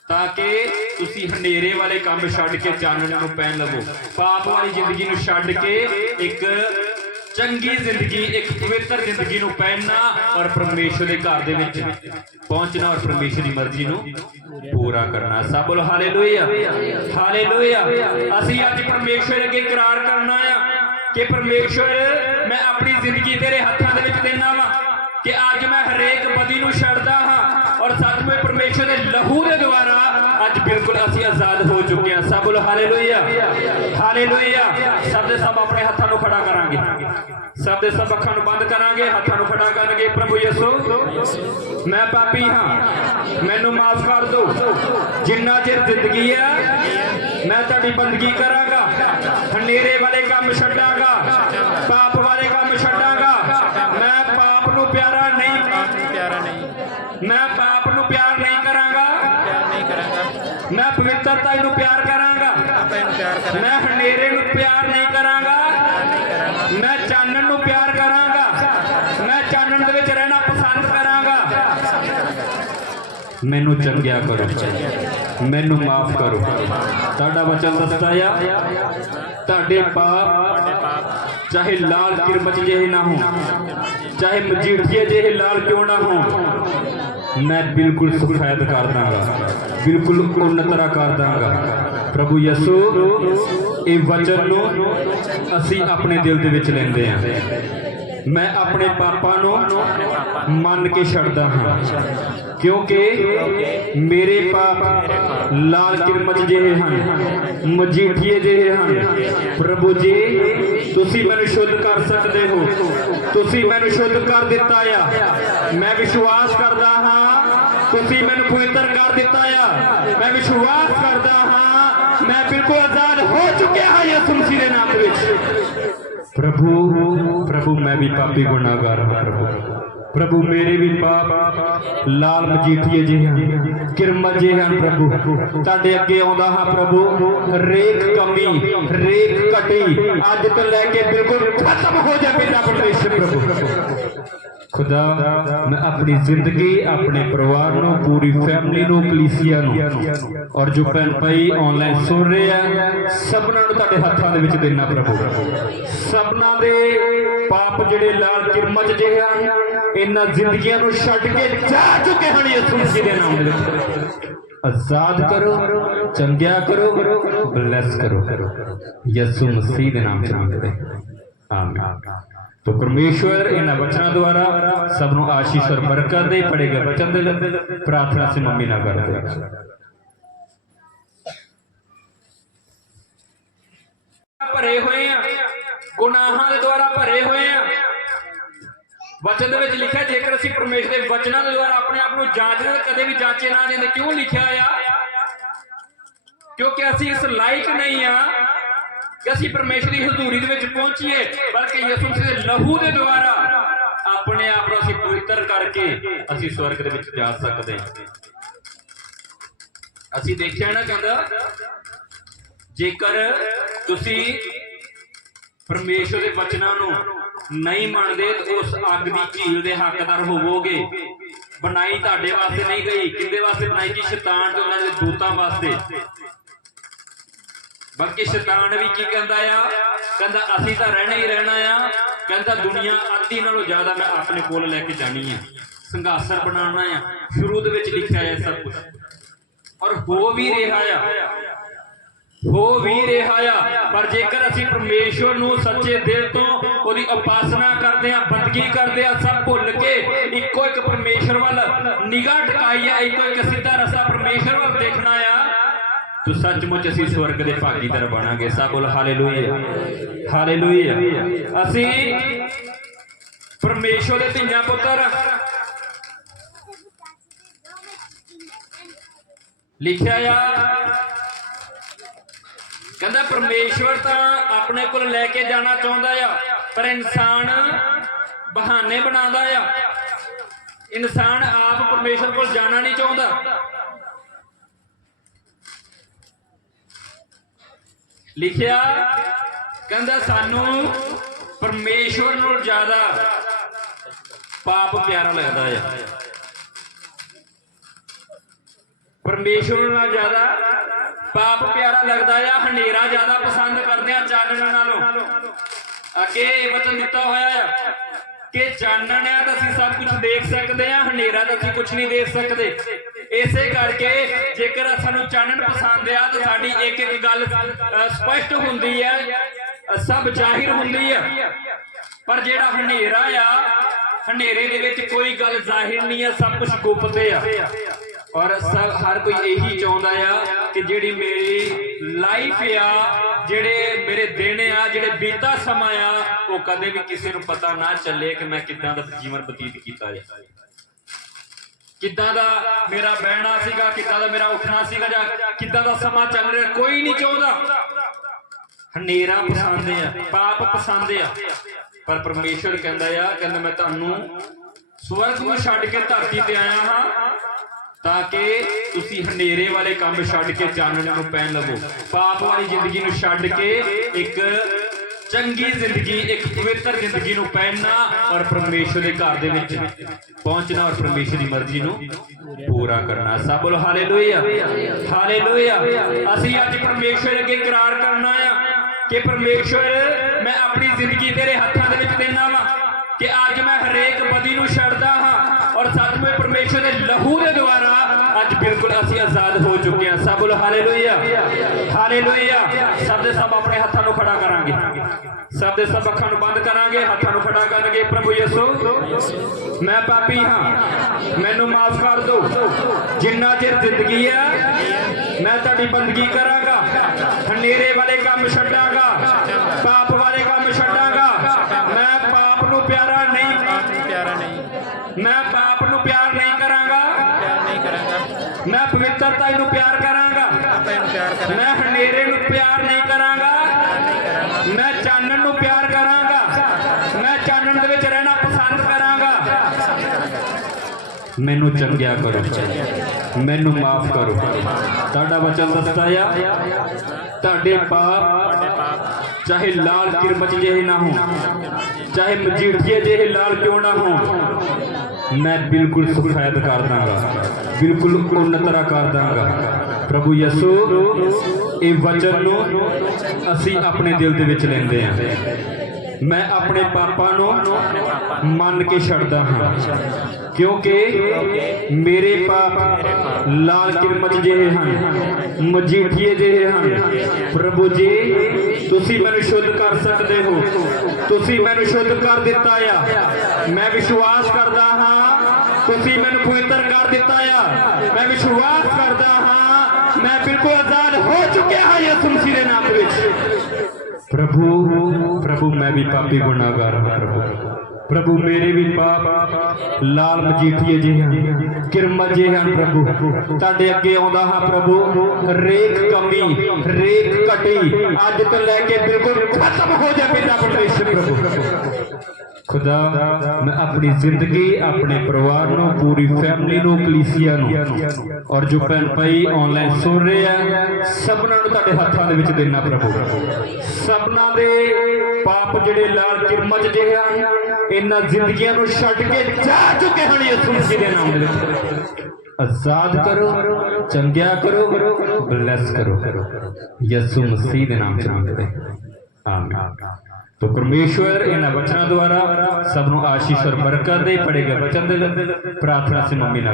ਤਾਂ ਕਿ ਤੁਸੀਂ ਹਨੇਰੇ ਵਾਲੇ ਕੰਮ ਛੱਡ ਕੇ ਚਾਨਣ ਨੂੰ ਪਹਿਨ ਲਵੋ। ਪਾਪ ਵਾਲੀ ਜ਼ਿੰਦਗੀ ਨੂੰ ਛੱਡ ਕੇ ਇੱਕ ਚੰਗੀ ਜ਼ਿੰਦਗੀ, ਇੱਕ ਪਵਿੱਤਰ ਜ਼ਿੰਦਗੀ ਨੂੰ ਪਹਿਨਣਾ ਔਰ ਪਰਮੇਸ਼ਰ ਦੇ ਘਰ ਦੇ ਵਿੱਚ ਪਹੁੰਚਣਾ ਔਰ ਪਰਮੇਸ਼ਰ ਦੀ ਮਰਜ਼ੀ ਨੂੰ ਪੂਰਾ ਕਰਨਾ। ਸਭ ਬੋਲ ਹਾਲੇਲੂਇਆ। ਹਾਲੇਲੂਇਆ। ਅਸੀਂ ਅੱਜ ਪਰਮੇਸ਼ਰ ਅੱਗੇ ਇਕਰਾਰ ਕਰਨਾ ਆ ਕਿ ਪਰਮੇਸ਼ਰ, ਮੈਂ ਆਪਣੀ ਜ਼ਿੰਦਗੀ ਤੇਰੇ ਹੱਥਾਂ ਦੇ ਵਿੱਚ ਦੇਣਾ ਵਾ ਕਿ ਅੱਜ ਮੈਂ ਹਰੇਕ ਬਦੀ ਨੂੰ ਛੱਡਦਾ ਹਾਂ ਔਰ ਸੱਚਮੁੱਚ ਪਰਮੇਸ਼ਰ ਦੇ ਲਹੂ ਦੇ ਦੁਆਰਾ ਅੱਜ ਬਿਲਕੁਲ ਅਸੀਂ ਆਜ਼ਾਦ ਹੋ ਚੁੱਕੇ ਹਾਂ। ਸਭ ਬੋਲ ਹਾਲੇਲੂਇਆ। ਹਾਲੇਲੂਇਆ ਸਭ ਦੇ ਸਭ ਆਪਣੇ ਹੱਥਾਂ ਨੂੰ ਖੜਾ ਕਰਾਂਗੇ। ਸਭ ਦੇ ਸਭ ਅੱਖਾਂ ਨੂੰ ਬੰਦ ਕਰਾਂਗੇ, ਹੱਥਾਂ ਨੂੰ ਖੜਾ ਕਰਾਂਗੇ ਪ੍ਰਭੂ ਯਿਸੂ। ਮੈਂ ਪਾਪੀ ਹਾਂ। ਮੈਨੂੰ ਮਾਫ ਕਰ ਦਿਓ। ਜਿੰਨਾ ਚਿਰ ਜ਼ਿੰਦਗੀ ਹੈ ਮੈਂ ਤੁਹਾਡੀ ਬੰਦਗੀ ਕਰਾਂਗਾ। ਹਨੇਰੇ ਵਾਲੇ ਕੰਮ ਛੱਡਾਂਗਾ ਪਾਪ ਵਾਲੇ ਕੰਮ ਛੱਡਾਂਗਾ ਮੈਂ ਪਾਪ ਨੂੰ ਪਿਆਰਾ ਨਹੀਂ ਪਿਆਰਾ ਨਹੀਂ ਮੈਂ ਪਾਪ ਨੂੰ ਪਿਆਰ ਨਹੀਂ ਕਰਾਂਗਾ ਪਿਆਰ ਨਹੀਂ ਕਰਾਂਗਾ ਮੈਂ ਪਵਿੱਤਰਤਾ ਨੂੰ ਪਿਆਰ ਕਰਾਂਗਾ ਆਪਾਂ ਇਹਨੂੰ ਪਿਆਰ ਕਰਾਂਗੇ ਮੈਂ ਹਨੇਰੇ ਨੂੰ ਪਿਆਰ ਨਹੀਂ ਕਰਾਂਗਾ ਮੈਂ ਚਾਨਣ ਨੂੰ ਪਿਆਰ ਕਰਾਂਗਾ ਮੈਂ ਚਾਨਣ ਦੇ ਵਿੱਚ ਰਹਿਣਾ ਪਸੰਦ ਕਰਾਂਗਾ ਮੈਨੂੰ ਚੰਗਿਆ ਕਰੋ। ਮੈਨੂੰ ਮਾਫ ਕਰੋ। ਤੁਹਾਡਾ ਵਚਨ ਦੱਸਦਾ ਆ ਤੁਹਾਡੇ ਪਾਪ ਚਾਹੇ ਲਾਲ ਕਿਰਮਚ ਜਿਹੇ ਨਾ ਹੋ ਚਾਹੇ ਮਜੀਠੀਏ ਜਿਹੇ ਲਾਲ ਕਿਉਂ ਨਾ ਹੋ ਮੈਂ ਬਿਲਕੁਲ ਸੁਖੈਦ ਕਰ ਦਾਂਗਾ। ਬਿਲਕੁਲ ਉન્નਤਰਾ ਕਰ ਦਾਂਗਾ। ਪ੍ਰਭੂ ਯਿਸੂ ਇਹ ਵਚਨ ਨੂੰ ਅਸੀਂ ਆਪਣੇ ਦਿਲ ਦੇ ਵਿੱਚ ਲੈਂਦੇ ਹਾਂ ਮੈਂ ਆਪਣੇ ਪਾਪਾਂ ਨੂੰ ਮੰਨ ਕੇ ਛੱਡਦਾ ਹਾਂ। ਕਿਉਂਕਿ ਮੇਰੇ ਪਾਪ ਲਾਲ ਕਿਰਮਤ ਜਿਹੇ ਹਨ, ਮਜੀਠੀਏ ਜਿਹੇ ਹਨ। ਪ੍ਰਭੂ ਜੀ, ਤੁਸੀਂ ਮੈਨੂੰ ਸ਼ੁੱਧ ਕਰ ਸਕਦੇ ਹੋ। ਤੁਸੀਂ ਮੈਨੂੰ ਸ਼ੁੱਧ ਕਰ ਦਿੱਤਾ ਆ। ਮੈਂ ਵਿਸ਼ਵਾਸ ਕਰਦਾ ਹਾਂ, ਤੁਸੀਂ ਮੈਨੂੰ ਪਵਿੱਤਰ ਕਰ ਦਿੱਤਾ ਆ। ਮੈਂ ਵਿਸ਼ਵਾਸ ਕਰਦਾ ਹਾਂ, ਮੈਂ ਬਿਲਕੁਲ ਆਜ਼ਾਦ ਹੋ ਚੁੱਕਿਆ ਹਾਂ ਯਿਸੂ ਮਸੀਹ ਦੇ ਨਾਮ ਵਿੱਚ। ਪ੍ਰਭੂ ਪ੍ਰਭੂ, ਮੈਂ ਵੀ ਪਾਪੀ ਗੁਨਾਹਗਾਰ ਹਾਂ, ਪ੍ਰਭੂ। ਪ੍ਰਭੂ ਮੇਰੇ ਵੀ ਪਾਪ ਲਾਲ ਮਜੀਠੀਏ ਜਿਹੇ ਹਨ, ਕਿਰਮਤ ਹਨ ਪ੍ਰਭੂ। ਤੁਹਾਡੇ ਅੱਗੇ ਆਉਂਦਾ ਹਾਂ ਪ੍ਰਭੂ। ਹਰੇਕ ਕਮੀ, ਹਰੇਕ ਘਟੀ ਅੱਜ ਤੋਂ ਲੈ ਕੇ ਬਿਲਕੁਲ ਖਤਮ ਹੋ ਜਾ ਪਿਤਾ ਪਰਮੇਸ਼ਰ ਪ੍ਰਭੂ। ਖੁਦਾ, ਮੈਂ ਆਪਣੀ ਜ਼ਿੰਦਗੀ, ਆਪਣੇ ਪਰਿਵਾਰ ਨੂੰ, ਪੂਰੀ ਫੈਮਿਲੀ ਨੂੰ, ਕਲੀਸਿਆ ਨੂੰ ਔਰ ਜੋ ਭੈਣ ਭਾਈ ਆਨਲਾਈਨ ਸੁਣ ਰਹੇ ਆ, ਸਭਨਾਂ ਨੂੰ ਤੁਹਾਡੇ ਹੱਥਾਂ ਦੇ ਵਿੱਚ ਦੇਣਾ ਪ੍ਰਭੂ। ਸਭਨਾਂ ਦੇ ਪਾਪ ਜਿਹੜੇ ਲਾਲ ਕਿਰਮਚ ਜਿਹੇ ਹਨ ਇਹਨਾਂ ਜ਼ਿੰਦਗੀਆਂ ਨੂੰ ਛੱਡ ਕੇ ਜਾ ਚੁੱਕੇ ਹਨ ਯਿਸੂ ਦੇ ਨਾਮ ਵਿੱਚ। ਆਜ਼ਾਦ ਕਰੋ, ਚੰਗਿਆ ਕਰੋ, ਬਲੈਸ ਕਰੋ। ਯਿਸੂ ਮਸੀਹ ਦੇ ਨਾਮ ਦੇ ਆਮੀਨ। ਤੋ ਪਰਮੇਸ਼ਵਰ, ਇਹਨਾਂ ਬਚਨਾਂ ਦੁਆਰਾ ਸਭ ਨੂੰ ਆਸ਼ੀਸ਼ ਔਰ ਬਰਕਤ ਦੇ ਪੜੇਗਾ ਬਚਨ ਦੇ ਪ੍ਰਾਰਥਨਾ ਸੇ ਮੰਮੀ ਨਾ ਕਰਦੇ ਭਰੇ ਹੋਏ ਆ ਗੁਨਾਹਾਂ ਦੇ ਦੁਆਰਾ ਭਰੇ ਹੋਏ ਆ ਵਚਨ ਦੇ ਵਿੱਚ ਲਿਖਿਆ, ਜੇਕਰ ਅਸੀਂ ਪਰਮੇਸ਼ਰ ਦੇ ਵਚਨਾਂ ਦੇ ਦੁਆਰਾ ਆਪਣੇ ਆਪ ਨੂੰ ਜਾਂਚਦੇ ਤਾਂ ਕਦੇ ਵੀ ਜਾਂਚੇ ਨਾ ਜਾਂਦੇ, ਕਿਉਂ ਲਿਖਿਆ ਆ? ਕਿਉਂਕਿ ਅਸੀਂ ਇਸ ਲਾਇਕ ਨਹੀਂ ਆ ਕਿ ਅਸੀਂ ਪਰਮੇਸ਼ਰ ਦੀ ਹਜ਼ੂਰੀ ਦੇ ਵਿੱਚ ਪਹੁੰਚੀਏ, ਬਲਕਿ ਯਿਸੂ ਮਸੀਹ ਦੇ ਲਹੂ ਦੇ ਦੁਆਰਾ ਆਪਣੇ ਆਪ ਨੂੰ ਅਸੀਂ ਪਵਿੱਤਰ ਕਰਕੇ ਅਸੀਂ ਸਵਰਗ ਦੇ ਵਿੱਚ ਜਾ ਸਕਦੇ ਹਾਂ। ਅਸੀਂ ਦੇਖਿਆ ਨਾ ਕਹਿੰਦਾ ਜੇਕਰ ਤੁਸੀਂ ਪਰਮੇਸ਼ਰ ਦੇ ਵਚਨਾਂ ਨੂੰ ਨਹੀਂ ਮੰਨਦੇ, ਤਾਂ ਉਸ ਅੱਗ ਦੀ ਝੀਲ ਦੇ ਹੱਕਦਾਰ ਹੋਵੋਗੇ। ਬਣਾਈ ਤੁਹਾਡੇ ਵਾਸਤੇ ਨਹੀਂ ਗਈ। ਕਿੰਦੇ ਵਾਸਤੇ ਬਣਾਈ? ਗਈ ਸ਼ੈਤਾਨ ਤੇ ਉਹਨਾਂ ਦੇ ਦੂਤਾਂ ਵਾਸਤੇ। ਬਲਕਿ ਸ਼ੈਤਾਨ ਵੀ ਕੀ ਕਹਿੰਦਾ ਆ? ਕਹਿੰਦਾ, ਅਸੀਂ ਤਾਂ ਰਹਿਣਾ ਹੀ ਰਹਿਣਾ ਆ। ਕਹਿੰਦਾ, ਦੁਨੀਆ ਅੱਧੀ ਨਾਲੋਂ ਜ਼ਿਆਦਾ ਮੈਂ ਆਪਣੇ ਕੋਲ ਲੈ ਕੇ ਜਾਣੀ ਆ। ਸੰਘਾਸਰ ਬਣਾਉਣਾ ਆ। ਸ਼ੁਰੂ ਦੇ ਵਿੱਚ ਲਿਖਿਆ ਹੈ ਸਭ ਕੁਝ ਔਰ ਹੋ ਵੀ ਰਿਹਾ ਆ। ਹੋ ਵੀ ਰਿਹਾ ਆ। ਪਰ ਜੇਕਰ ਅਸੀਂ ਪਰਮੇਸ਼ਵਰ ਨੂੰ ਸੱਚੇ ਦਿਲ ਤੋਂ ਉਹਦੀ ਉਪਾਸਨਾ ਕਰਦੇ ਆ ਬੰਦਗੀ ਕਰਦੇ ਆ ਸਭ ਭੁੱਲ ਕੇ ਇੱਕੋ ਪਰਮੇਸ਼ਰ ਵੱਲ ਨਿਗਾਹ ਟਿਕਾਈ ਹੈ ਇੱਕੋ ਇੱਕ ਸਿੱਧਾ ਰਸਤਾ ਪਰਮੇਸ਼ਰ ਵੱਲ ਦੇਖਣਾ ਆ, ਤੋ ਸੱਚਮੁੱਚ ਅਸੀਂ ਸਵਰਗ ਦੇ ਭਾਗੀਦਾਰ ਬਣਾਂਗੇ। ਸਭ ਬੋਲ ਹਾਲੇਲੂਇਆ। ਹਾਲੇਲੂਇਆ। ਅਸੀਂ ਪਰਮੇਸ਼ਰ ਦੇ ਧੀਆਂ ਪੁੱਤਰ ਲਿਖਿਆ ਆ ਕਹਿੰਦਾ ਪਰਮੇਸ਼ਵਰ ਤਾਂ ਆਪਣੇ ਕੋਲ ਲੈ ਕੇ ਜਾਣਾ ਚਾਹੁੰਦਾ ਆ, ਪਰ ਇਨਸਾਨ ਬਹਾਨੇ ਬਣਾਉਂਦਾ ਆ। ਇਨਸਾਨ ਆਪ ਪਰਮੇਸ਼ਵਰ ਕੋਲ ਜਾਣਾ ਨਹੀਂ ਚਾਹੁੰਦਾ। ਲਿਖਿਆ, ਕਹਿੰਦਾ ਸਾਨੂੰ ਪਰਮੇਸ਼ਵਰ ਨੂੰ ਜ਼ਿਆਦਾ ਪਾਪ ਪਿਆਰਾ ਲੱਗਦਾ ਆ। ਪਰਮੇਸ਼ਵਰ ਨਾਲ ਜ਼ਿਆਦਾ ਪਾਪ ਪਿਆਰਾ ਲੱਗਦਾ ਆ, ਹਨੇਰਾ ਜ਼ਿਆਦਾ ਪਸੰਦ ਕਰਦੇ ਆ ਚਾਨਣ ਨਾਲੋਂ। ਅੱਗੇ ਇਹ ਵਚਨ ਦਿੱਤਾ ਹੋਇਆ ਆ ਕਿ ਚਾਨਣ ਆ ਤਾਂ ਅਸੀਂ ਸਭ ਕੁਝ ਦੇਖ ਸਕਦੇ ਆ, ਹਨੇਰਾ ਤਾਂ ਅਸੀਂ ਕੁਝ ਨਹੀਂ ਦੇਖ ਸਕਦੇ। ਇਸੇ ਕਰਕੇ ਜੇਕਰ ਸਾਨੂੰ ਚਾਨਣ ਪਸੰਦ ਆ, ਤਾਂ ਸਾਡੀ ਇੱਕ ਇੱਕ ਗੱਲ ਸਪਸ਼ਟ ਹੁੰਦੀ ਹੈ ਸਭ ਜ਼ਾਹਿਰ ਹੁੰਦੀ ਹੈ ਪਰ ਜਿਹੜਾ ਹਨੇਰਾ ਆ, ਹਨੇਰੇ ਦੇ ਵਿੱਚ ਕੋਈ ਗੱਲ ਜ਼ਾਹਿਰ ਨਹੀਂ ਹੈ ਸਭ ਕੁਝ ਗੁਪਤ ਆ। ਔਰ ਸਭ ਹਰ ਕੋਈ ਇਹੀ ਚਾਹੁੰਦਾ ਆ ਕਿ ਜਿਹੜੀ ਮੇਰੀ ਲਾਈਫ ਆ, ਜਿਹੜੇ ਮੇਰੇ ਦਿਨ ਆ, ਜਿਹੜੇ ਬੀਤਾ ਸਮਾਂ ਆ, ਉਹ ਕਦੇ ਵੀ ਕਿਸੇ ਨੂੰ ਪਤਾ ਨਾ ਚੱਲੇ ਕਿ ਮੈਂ ਕਿੱਦਾਂ ਦਾ ਜੀਵਨ ਬਤੀਤ ਕੀਤਾ ਹੈ। ਕਿੱਦਾਂ ਦਾ ਮੇਰਾ ਬਹਿਣਾ ਸੀਗਾ, ਕਿੱਦਾਂ ਦਾ ਮੇਰਾ ਉੱਠਣਾ ਸੀਗਾ, ਜਾਂ ਕਿੱਦਾਂ ਦਾ ਸਮਾਂ ਚੱਲ ਰਿਹਾ, ਕੋਈ ਨਹੀਂ ਚਾਹੁੰਦਾ। ਹਨੇਰਾ ਪਸੰਦ ਆ, ਪਾਪ ਪਸੰਦ ਆ। ਪਰ ਪਰਮੇਸ਼ਰ ਕਹਿੰਦਾ ਆ, ਕਹਿੰਦਾ ਮੈਂ ਤੁਹਾਨੂੰ ਸਵਰਗ ਨੂੰ ਛੱਡ ਕੇ ਧਰਤੀ ਤੇ ਆਇਆ ਹਾਂ। ਤਾਂ ਕਿ ਤੁਸੀਂ ਹਨੇਰੇ ਵਾਲੇ ਕੰਮ ਛੱਡ ਕੇ ਚਾਨਣ ਨੂੰ ਪਹਿਨ ਲਵੋ ਪਾਪ ਵਾਲੀ ਜ਼ਿੰਦਗੀ ਨੂੰ ਛੱਡ ਕੇ ਇੱਕ ਚੰਗੀ ਜ਼ਿੰਦਗੀ, ਇੱਕ ਪਵਿੱਤਰ ਜ਼ਿੰਦਗੀ ਨੂੰ ਪਹਿਨਣਾ ਔਰ ਪਰਮੇਸ਼ਰ ਦੇ ਘਰ ਦੇ ਵਿੱਚ ਪਹੁੰਚਣਾ ਔਰ ਪਰਮੇਸ਼ਰ ਦੀ ਮਰਜ਼ੀ ਨੂੰ ਪੂਰਾ ਕਰਨਾ। ਸਭ ਬੋਲੋ ਹਾਲੇਲੂਇਆ। ਹਾਲੇਲੂਇਆ। ਅਸੀਂ ਅੱਜ ਪਰਮੇਸ਼ਰ ਅੱਗੇ ਇਕਰਾਰ ਕਰਨਾ ਆ ਕਿ ਪਰਮੇਸ਼ਰ ਮੈਂ ਆਪਣੀ ਜ਼ਿੰਦਗੀ ਤੇਰੇ ਹੱਥਾਂ ਦੇ ਵਿੱਚ ਦੇਣਾ ਵਾ ਕਿ ਅੱਜ ਮੈਂ ਹਰੇਕ ਬਦੀ ਨੂੰ ਛੱਡਦਾ ਹਾਂ ਔਰ ਸੱਚਮੁੱਚ ਪਰਮੇਸ਼ਰ ਦੇ ਲਹੂ ਦੇ ਦੁਆਰਾ ਅੱਜ ਬਿਲਕੁਲ ਅਸੀਂ ਆਜ਼ਾਦ ਹੋ ਚੁੱਕੇ ਹਾਂ ਸਭ ਬੋਲੋ ਹਾਲੇਲੂਇਆ ਹਾਲੇਲੂਇਆ ਸਭ ਦੇ ਸਭ ਆਪਣੇ ਹੱਥਾਂ ਨੂੰ ਖੜਾ ਕਰਾਂਗੇ। ਸਭ ਦੇ ਸਭ ਅੱਖਾਂ ਨੂੰ ਬੰਦ ਕਰਾਂਗੇ, ਹੱਥਾਂ ਨੂੰ ਖੜਾ ਕਰਾਂਗੇ ਪ੍ਰਭੂ ਯਿਸੂ। ਮੈਂ ਪਾਪੀ ਹਾਂ। ਮੈਨੂੰ ਮਾਫ ਕਰ ਦਿਓ ਜਿੰਨਾ ਚਿਰ ਜ਼ਿੰਦਗੀ ਹੈ ਮੈਂ ਤੁਹਾਡੀ ਬੰਦਗੀ ਕਰਾਂਗਾ। ਹਨੇਰੇ ਵਾਲੇ ਕੰਮ ਛੱਡਾਂਗਾ ਪਾਪ ਵਾਲੇ ਕੰਮ ਛੱਡਾਂਗਾ ਮੈਂ ਪਾਪ ਨੂੰ ਪਿਆਰਾ ਨਹੀਂ ਪਾਪ ਨੂੰ ਪਿਆਰਾ ਨਹੀਂ ਮੈਂ ਪਾਪ ਨੂੰ ਪਿਆਰ ਨਹੀਂ ਕਰਾਂਗਾ ਪਿਆਰ ਨਹੀਂ ਕਰਾਂਗਾ ਮੈਂ ਪਵਿੱਤਰਤਾ ਨੂੰ ਪਿਆਰ ਕਰਾਂਗਾ ਆਪਾਂ ਇਹਨੂੰ ਪਿਆਰ ਕਰਾਂਗੇ ਮੈਂ ਹਨੇਰੇ ਨੂੰ ਪਿਆਰ ਨਹੀਂ ਕਰਾਂਗਾ। ਮੈਂ ਚਾਨਣ ਨੂੰ ਪਿਆਰ ਕਰਾਂਗਾ। ਮੈਂ ਚਾਨਣ ਦੇ ਵਿੱਚ ਰਹਿਣਾ ਪਸੰਦ ਕਰਾਂਗਾ। ਮੈਨੂੰ ਚੰਗਿਆ ਕਰੋ। ਮੈਨੂੰ ਮਾਫ ਕਰੋ। ਤੁਹਾਡਾ ਵਚਨ ਦੱਸਦਾ ਆ, ਤੁਹਾਡੇ ਪਾਪ ਚਾਹੇ ਲਾਲ ਕਿਰਮਚ ਜਿਹੇ ਨਾ ਹੋ ਚਾਹੇ ਮਜੀਠੀਏ ਜਿਹੇ ਲਾਲ ਕਿਉਂ ਨਾ ਹੋ ਮੈਂ ਬਿਲਕੁਲ ਸਫੈਦ ਕਰ ਦਾਂਗਾ। ਬਿਲਕੁਲ ਉਨਤਰਾ ਕਰ ਦਾਂਗਾ। ਪ੍ਰਭੂ ਯਿਸੂ, ਇਹ ਵਚਨ ਨੂੰ ਅਸੀਂ ਆਪਣੇ ਦਿਲ ਦੇ ਵਿੱਚ ਲੈਂਦੇ ਹਾਂ। ਮੈਂ ਆਪਣੇ ਪਾਪਾਂ ਨੂੰ ਮੰਨ ਕੇ ਛੱਡਦਾ ਹਾਂ। ਕਿਉਂਕਿ ਮੇਰੇ ਪਾਪ ਲਾਲ ਕਿਰਮਚ ਜਿਹੇ ਹਨ, ਮਜੀਠੀਏ ਜਿਹੇ ਹਨ। ਪ੍ਰਭੂ ਜੀ, ਤੁਸੀਂ ਮੈਨੂੰ ਸ਼ੁੱਧ ਕਰ ਸਕਦੇ ਹੋ। ਤੁਸੀਂ ਮੈਨੂੰ ਸ਼ੁੱਧ ਕਰ ਦਿੱਤਾ ਆ। ਮੈਂ ਵਿਸ਼ਵਾਸ ਕਰਦਾ ਹਾਂ ਤੁਸੀਂ ਮੈਨੂੰ ਪਵਿੱਤਰ ਕਰ ਦਿੱਤਾ ਆ। ਮੈਂ ਵਿਸ਼ਵਾਸ ਕਰਦਾ ਹਾਂ, ਮੈਂ ਬਿਲਕੁਲ ਆਜ਼ਾਦ ਹੋ ਚੁੱਕਿਆ ਹਾਂ ਯਿਸੂ ਮਸੀਹ ਦੇ ਨਾਮ ਵਿੱਚ। ਪ੍ਰਭੂ ਪ੍ਰਭੂ, ਮੈਂ ਵੀ ਪਾਪੀ ਗੁਨਾਹਗਾਰ ਹਾਂ, ਪ੍ਰਭੂ। ਪ੍ਰਭੂ, ਮੇਰੇ ਵੀ ਪਾਪ ਲਾਲ ਮਜੀਠੀਏ ਜਿਹੇ ਹਨ ਕਿਰਮ ਜਿਹੇ ਹਨ, ਪ੍ਰਭੂ। ਤੁਹਾਡੇ ਅੱਗੇ ਆਉਂਦਾ ਹਾਂ, ਪ੍ਰਭੂ। ਹਰੇਕ ਕਮੀ ਹਰੇਕ ਘਟੀ, ਅੱਜ ਤੋਂ ਲੈ ਕੇ ਬਿਲਕੁਲ ਖਤਮ ਹੋ ਜਾ ਪਿਤਾ ਪਰਮੇਸ਼ਰ ਪ੍ਰਭੂ। ਖੁਦਾ, ਮੈਂ ਆਪਣੀ ਜ਼ਿੰਦਗੀ, ਆਪਣੇ ਪਰਿਵਾਰ ਨੂੰ, ਪੂਰੀ ਫੈਮਿਲੀ ਨੂੰ, ਕਲੀਸਿਆ ਨੂੰ। ਔਰ ਜੋ ਭੈਣ ਭਾਈ ਆਨਲਾਈਨ ਸੁਣ ਰਹੇ ਆ, ਸਭਨਾਂ ਨੂੰ ਤੁਹਾਡੇ ਹੱਥਾਂ ਦੇ ਵਿੱਚ ਦੇਣਾ ਪ੍ਰਭੂ। ਸਭਨਾਂ ਦੇ ਪਾਪ ਜਿਹੜੇ ਲਾਲ ਕਿਰਮਚ ਜਿਹੇ ਹਨ ਇਹਨਾਂ ਜ਼ਿੰਦਗੀਆਂ ਨੂੰ ਛੱਡ ਕੇ ਜਾ ਚੁੱਕੇ ਹਨ ਯਿਸੂ ਮਸੀਹ ਦੇ ਨਾਮ ਦੇ ਵਿੱਚ। ਆਜ਼ਾਦ ਕਰੋ, ਚੰਗਿਆ ਕਰੋ ਬਲੈਸ ਕਰੋ। ਯਿਸੂ ਮਸੀਹ ਦੇ ਨਾਮ ਚ ਮੰਗਦੇ ਆਮੀਨ। ਤੋ ਪਰਮੇਸ਼ਵਰ ਇਹਨਾਂ ਵਚਨਾਂ ਦੁਆਰਾ ਸਭ ਨੂੰ ਆਸ਼ੀਸ਼ ਔਰ ਬਰਕਤ ਦੇ ਪੜੇਗਾ ਵਚਨ ਦੇ ਪ੍ਰਾਰਥਨਾ ਸੇ ਮੰਗੀ ਨਾ